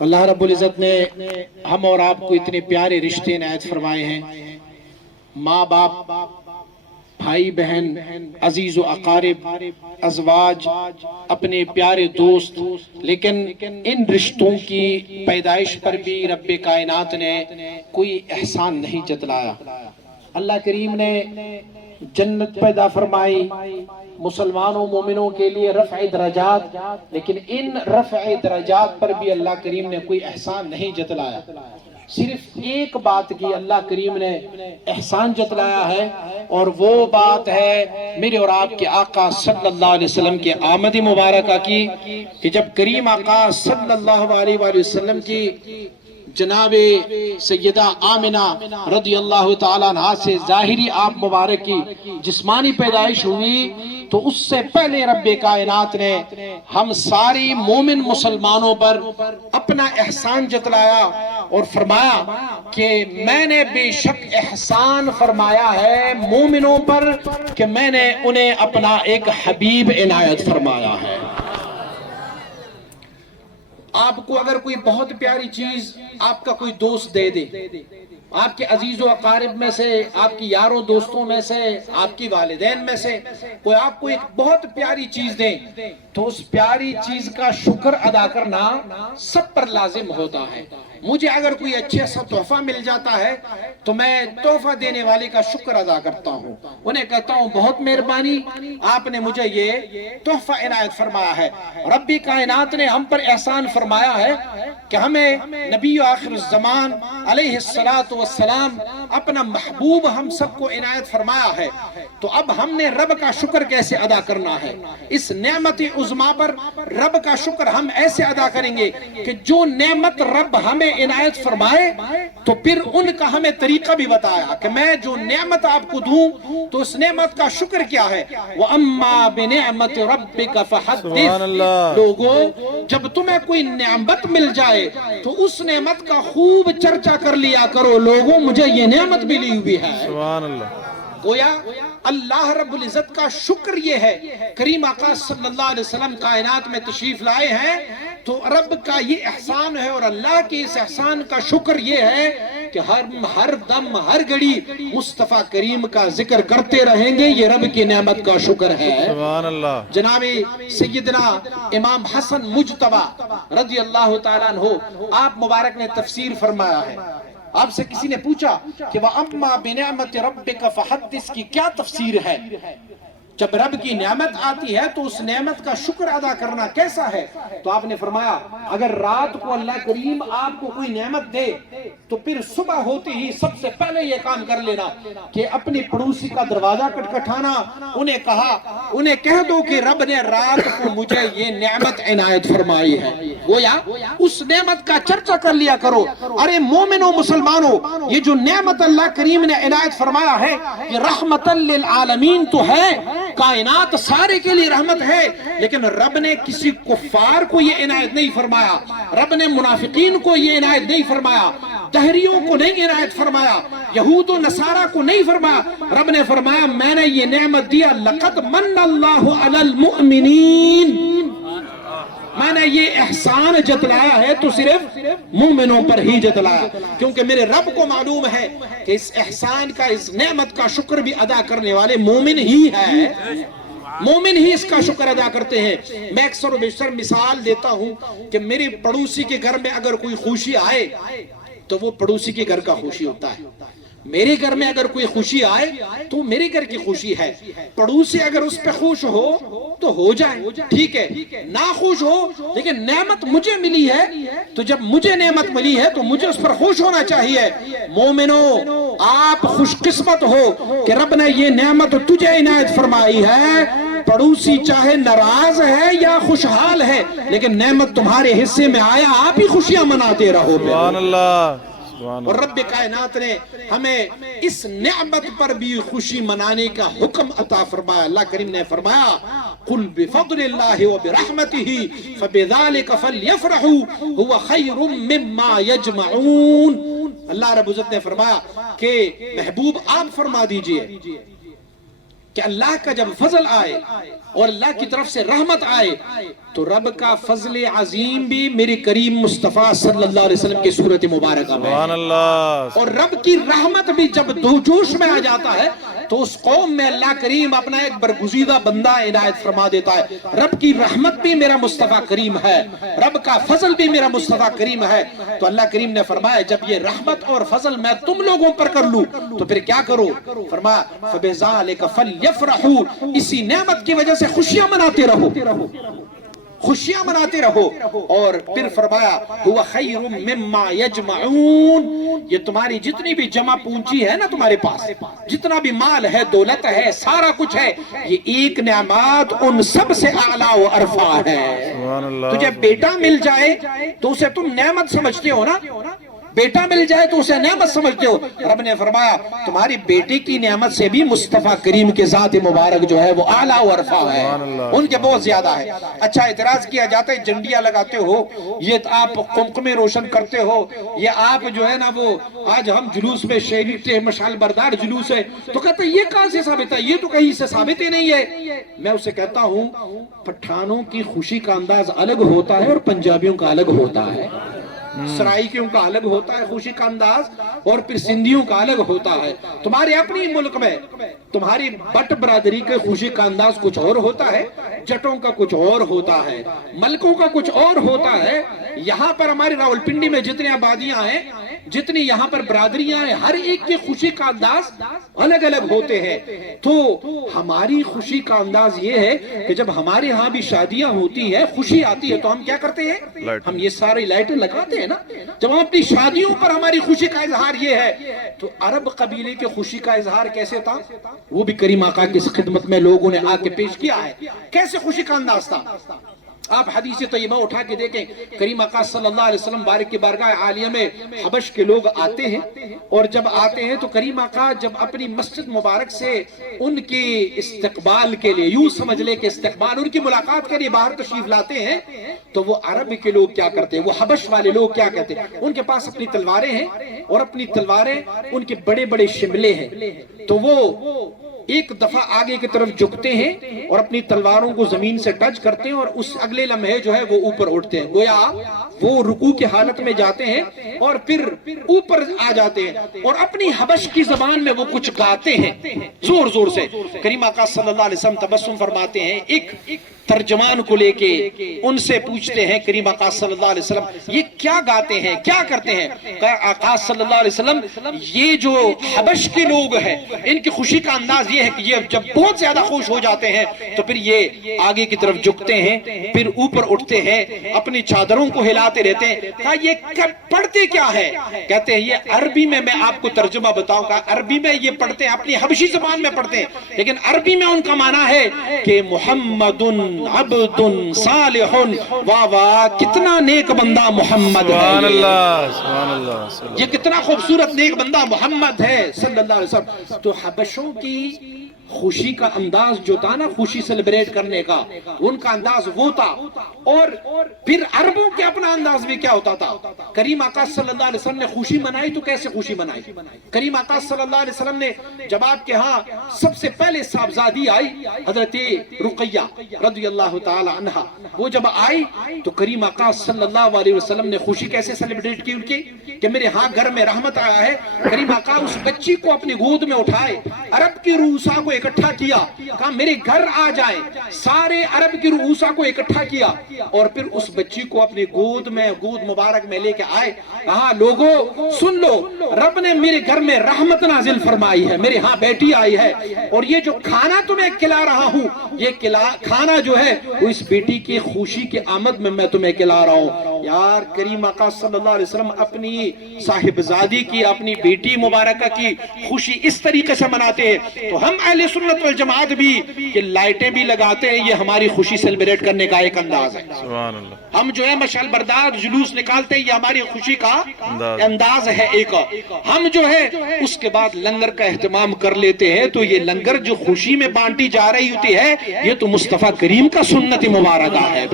اللہ رب العزت نے ہم اور آپ کو اتنے پیارے رشتے عنایت فرمائے ہیں، ماں باپ، بھائی بہن، عزیز و اقارب، ازواج، اپنے پیارے دوست، لیکن ان رشتوں کی پیدائش پر بھی رب کائنات نے کوئی احسان نہیں جتلایا۔ اللہ کریم نے جنت پیدا فرمائی مسلمانوں مومنوں کے لیے رفع درجات، لیکن ان رفع درجات پر بھی اللہ کریم نے کوئی احسان نہیں جتلایا۔ صرف ایک بات کی اللہ کریم نے احسان جتلایا ہے، اور وہ بات ہے میرے اور آپ کے آقا صلی اللہ علیہ وسلم کے آمد مبارکہ کی، کہ جب کریم آقا صلی اللہ علیہ وآلہ وسلم کی جناب سیدہ آمنہ رضی اللہ تعالیٰ عنہ سے ظاہری آپ مبارک کی جسمانی پیدائش ہوئی، تو اس سے پہلے رب کائنات نے ہم ساری مومن مسلمانوں پر اپنا احسان جتلایا اور فرمایا کہ میں نے بے شک احسان فرمایا ہے مومنوں پر کہ میں نے انہیں اپنا ایک حبیب عنایت فرمایا ہے۔ آپ کو اگر کوئی بہت پیاری چیز آپ کا کوئی دوست دے دے، آپ کے عزیز و اقارب میں سے، آپ کی یاروں دوستوں میں سے، آپ کی والدین میں سے کوئی آپ کو ایک بہت پیاری چیز دیں، تو اس پیاری چیز کا شکر ادا کرنا سب پر لازم ہوتا ہے۔ مجھے اگر کوئی اچھا سا تحفہ مل جاتا ہے تو میں تحفہ دینے والے کا شکر ادا کرتا ہوں، انہیں کہتا ہوں بہت مہربانی، آپ نے مجھے یہ تحفہ عنایت فرمایا ہے۔ رب کائنات نے ہم پر احسان فرمایا ہے کہ ہمیں نبی آخر الزمان علیہ السلام اپنا محبوب ہم سب کو عنایت فرمایا ہے، تو اب ہم نے رب کا شکر کیسے ادا کرنا ہے؟ اس نعمت عظمیٰ پر رب کا شکر ہم ایسے ادا کریں گے کہ جو نعمت رب ہمیں عنایت فرمائے تو پھر ان کا ہمیں طریقہ بھی بتایا کہ میں جو نعمت آپ کو دوں تو اس نعمت کا شکر کیا ہے۔ وَأَمَّا بِنِعْمَةِ رَبِّكَ فَحَدِّثْ، لوگو جب تمہیں کوئی نعمت مل جائے تو اس نعمت کا خوب چرچا کر لیا کرو، لوگوں مجھے یہ نعمت ملی ہوئی ہے۔ سبحان اللہ۔ گویا اللہ رب العزت کا شکر یہ ہے، کریم آقا صلی اللہ علیہ وسلم کائنات میں تشریف لائے ہیں تو رب کا یہ احسان ہے، اور اللہ کے اس احسان کا شکر یہ ہے کہ ہر دم ہر گھڑی مصطفیٰ کریم کا ذکر کرتے رہیں گے، یہ رب کی نعمت کا شکر ہے۔ سبحان اللہ۔ جناب سیدنا امام حسن مجتبی رضی اللہ تعالیٰ عنہ آپ مبارک نے تفسیر فرمایا ہے۔ آپ سے کسی نے پوچھا کہ وَأَمَّا بِنِعْمَةِ رَبِّكَ فَحَدِّثْ کی کیا تفسیر ہے؟ جب رب کی نعمت آتی ہے تو اس نعمت کا شکر ادا کرنا کیسا ہے؟ تو آپ نے فرمایا اگر رات کو اللہ کریم آپ کو کوئی نعمت دے تو پھر صبح ہوتی ہی سب سے پہلے یہ کام کر لینا کہ اپنی پڑوسی کا دروازہ کھٹکھٹانا، انہیں کہہ دو کہ رب نے رات کو مجھے یہ نعمت عنایت فرمائی ہے۔ گویا اس نعمت کا چرچا کر لیا کرو۔ ارے مومنوں مسلمانوں، یہ جو نعمت اللہ کریم نے عنایت فرمایا ہے یہ رحمت للعالمین تو ہے، کائنات سارے کے لیے رحمت ہے، لیکن رب نے کسی کفار کو یہ عنایت نہیں فرمایا، رب نے منافقین کو یہ عنایت نہیں فرمایا، دہریوں کو نہیں عنایت فرمایا، یہود و نصارہ کو نہیں فرمایا، رب نے فرمایا میں نے یہ نعمت دیا لقد من اللہ علی المؤمنین، میں نے یہ احسان جتلایا ہے تو صرف مومنوں پر ہی جتلایا، کیونکہ میرے رب کو معلوم ہے کہ اس احسان کا، اس نعمت کا شکر بھی ادا کرنے والے مومن ہی ہے، مومن ہی اس کا شکر ادا کرتے ہیں۔ میں اکثر و بیشتر مثال دیتا ہوں کہ میری پڑوسی کے گھر میں اگر کوئی خوشی آئے تو وہ پڑوسی کے گھر کا خوشی ہوتا ہے، میرے گھر میں اگر کوئی خوشی آئے تو میرے گھر کی خوشی ہے، پڑوسی اگر اس پہ خوش ہو تو ہو جائے ٹھیک ہے، نہ خوش ہو لیکن نعمت مجھے ملی ہے تو جب مجھے نعمت ملی ہے تو مجھے اس پر خوش ہونا چاہیے۔ مومنوں آپ خوش قسمت ہو کہ رب نے یہ نعمت تجھے عنایت فرمائی ہے، پڑوسی چاہے ناراض ہے یا خوشحال ہے لیکن نعمت تمہارے حصے میں آیا، آپ ہی خوشیاں مناتے رہو۔ سبحان اللہ۔ اور رب کائنات نے ہمیں اس نعمت پر بھی خوشی منانے کا حکم عطا فرمایا۔ اللہ کریم نے فرمایا قُلْ بِفَضْلِ اللَّهِ وَبِرَحْمَتِهِ فَبِذَلِكَ فَلْيَفْرَحُوا هُوَ خَيْرٌ مِّمَّا يَجْمَعُونَ۔ اللہ رب العزت نے فرمایا کہ محبوب آپ فرما دیجئے کہ اللہ کا جب فضل آئے اور اللہ کی طرف سے رحمت آئے تو رب کا فضل عظیم بھی میرے کریم مصطفیٰ صلی اللہ علیہ وسلم کی صورت مبارکہ میں، سبحان اللہ، اور رب کی رحمت بھی جب دو جوش میں آ جاتا ہے تو اس قوم میں اللہ کریم اپنا ایک برگزیدہ بندہ عنایت فرما دیتا ہے۔ رب کی رحمت بھی میرا مصطفیٰ کریم ہے، رب کا فضل بھی میرا مصطفیٰ کریم ہے، تو اللہ کریم نے فرمایا جب یہ رحمت اور فضل میں تم لوگوں پر کر لوں تو پھر کیا کرو؟ فرمایا فَبِذَلِكَ فَلْيَفْرَحُوا، اسی نعمت کی وجہ سے خوشیاں مناتے رہو، خوشیاں مناتے رہو۔ اور پھر فرمایا هُوَ خَيْرٌ مِّمَّا يَجْمَعُونَ، یہ تمہاری جتنی بھی جمع پونجی ہے نا، تمہارے پاس جتنا بھی مال ہے، دولت ہے، سارا کچھ ہے، یہ ایک نعمت ان سب سے اعلیٰ و ارفع ہے۔ سبحان اللہ، تجھے بیٹا مل جائے تو اسے تم نعمت سمجھتے ہو نا، بیٹا مل جائے تو اسے نعمت سمجھتے ہو۔ رب نے فرمایا تمہاری بیٹے کی نعمت سے بھی مصطفیٰ کریم کے ذات مبارک جو ہے وہ اعلیٰ و ارفع ہے، ان کے بہت زیادہ ہے۔ اچھا اعتراض کیا جاتا ہے جنڈیاں لگاتے ہو، یہ آپ قمقمے روشن کرتے ہو، یہ آپ جو ہے نا وہ آج ہم جلوس میں شیریں مشعل بردار جلوس ہے، تو کہتے ہیں یہ کہاں سے ثابت ہے؟ یہ تو کہیں سے ثابت ہی نہیں ہے۔ میں اسے کہتا ہوں پٹھانوں کی خوشی کا انداز الگ ہوتا ہے اور پنجابیوں کا الگ ہوتا ہے، سرائیکیوں کا الگ ہوتا ہے خوشی کا انداز، اور پھر سندھیوں کا الگ ہوتا ہے۔ تمہارے اپنی ملک میں تمہاری بٹ برادری کے خوشی کا انداز کچھ اور ہوتا ہے، جٹوں کا کچھ اور ہوتا ہے، ملکوں کا کچھ اور ہوتا ہے۔ یہاں پر ہماری راولپنڈی میں جتنی آبادیاں ہیں، جتنی یہاں پر برادریاں ہیں، ہر ایک کی خوشی کا انداز الگ الگ ہوتے ہیں۔ تو ہماری خوشی کا انداز یہ ہے کہ جب ہمارے ہاں بھی شادیاں ہوتی ہے، خوشی آتی ہے تو ہم کیا کرتے ہیں؟ ہم یہ ساری لائٹیں لگاتے ہیں نا۔ جب ہم اپنی شادیوں پر ہماری خوشی کا اظہار یہ ہے، تو عرب قبیلے کے خوشی کا اظہار کیسے تھا؟ وہ بھی کریم آقا کی خدمت میں لوگوں نے آ کے پیش کیا ہے، کیسے خوشی کا انداز تھا۔ آپ حدیث طیبہ اٹھا کے دیکھیں، کریم آقا صلی اللہ علیہ وسلم بارک کی بارگاہ عالیہ میں حبش کے لوگ آتے ہیں، اور جب آتے ہیں تو کریم آقا جب اپنی مسجد مبارک سے ان کی استقبال کے لیے، یوں سمجھ لے کہ استقبال، ان کی ملاقات کے لیے باہر تشریف لاتے ہیں، تو وہ عرب کے لوگ کیا کرتے ہیں، وہ حبش والے لوگ کیا کہتے ہیں؟ ان کے پاس اپنی تلواریں ہیں، اور اپنی تلواریں ان کے بڑے بڑے شملے ہیں، تو وہ ایک دفعہ آگے کی طرف جھکتے ہیں اور اپنی تلواروں کو زمین سے ٹچ کرتے ہیں، اور اس اگلے لمحے جو ہے وہ اوپر اٹھتے ہیں، گویا وہ رکوع کی حالت میں جاتے ہیں اور پھر اوپر آ جاتے ہیں، اور اپنی حبش کی زبان میں وہ کچھ گاتے ہیں زور زور سے۔ کریم آقا صلی اللہ علیہ وسلم تبسم فرماتے ہیں، ایک ترجمان کو لے کے ان سے پوچھتے ہیں کریم آقا صلی اللہ علیہ وسلم یہ کیا گاتے ہیں، کیا کرتے ہیں؟ آقا صلی اللہ علیہ وسلم یہ جو حبش کے لوگ ہیں ان کی خوشی کا انداز یہ ہے کہ یہ جب بہت زیادہ خوش ہو جاتے ہیں تو پھر یہ آگے کی طرف جھکتے ہیں، پھر اوپر اٹھتے ہیں، اپنی چادروں کو ہلاتے رہتے ہیں۔ کہا یہ پڑھتے کیا ہے؟ کہتے ہیں یہ عربی میں آپ کو ترجمہ بتاؤں گا، عربی میں یہ پڑھتے ہیں، اپنی حبشی زبان میں پڑھتے ہیں، لیکن عربی میں ان کا معنی ہے کہ محمد عبد صالح، واہ واہ کتنا نیک بندہ محمد ہے، سبحان اللہ، سبحان اللہ، یہ کتنا خوبصورت نیک بندہ محمد ہے صلی اللہ علیہ وسلم۔ تو حبشوں کی خوشی کا انداز جو تھا نا، خوشی سیلیبریٹ کرنے کا، ان کا انداز وہ تھا، اور پھر عربوں کے اپنا انداز بھی کیا ہوتا تھا۔ کریم آقا صلی اللہ علیہ وسلم نے خوشی منائی تو کیسے خوشی منائی؟ کریم آقا صلی اللہ علیہ وسلم نے جب آپ کے ہاں سب سے پہلے صاحبزادی آئی حضرت رقیہ رضی اللہ تعالی عنہا، وہ جب آئی تو کریم آقا صلی اللہ علیہ وسلم نے خوشی کیسے سیلیبریٹ کی ان کی کہ میرے ہاں گھر میں رحمت آیا ہے۔ کریم آقا اس بچی کو اپنی گود میں اٹھائے، عرب کی رؤسا کو اکٹھا کیا، کہا میرے گھر آ جائیں، سارے عرب کی رؤسا کو اکٹھا کیا، اور پھر اس بچی کو اپنی گود مبارک میں لے کے آئے، کہا لوگوں سن لو، رب نے میرے گھر میں رحمت نازل فرمائی ہے، میرے ہاں بیٹی آئی ہے، اور یہ جو کھانا تمہیں کھلا رہا ہوں، یہ کھانا جو ہے وہ اس بیٹی کی خوشی کی آمد میں تمہیں کھلا رہا ہوں۔ یار کریم آقا صلی اللہ علیہ وسلم اپنی صاحبزادی کی، اپنی بیٹی مبارکہ کی خوشی اس طریقے سے مناتے ہیں، تو ہم اہل سنت والجماعت بھی یہ لائٹیں بھی لگاتے ہیں، یہ ہماری خوشی سیلیبریٹ کرنے کا ایک انداز ہے۔ سبحان اللہ، ہم جو ہے مشعل بردار جلوس نکالتے ہیں، یہ ہماری خوشی کا انداز ہے ایک۔ ہم جو ہے اس کے بعد لنگر کا اہتمام کر لیتے ہیں، تو یہ لنگر جو خوشی میں بانٹی جا رہی ہوتی ہے، یہ تو مصطفیٰ کریم کا سنت مبارکہ ہے۔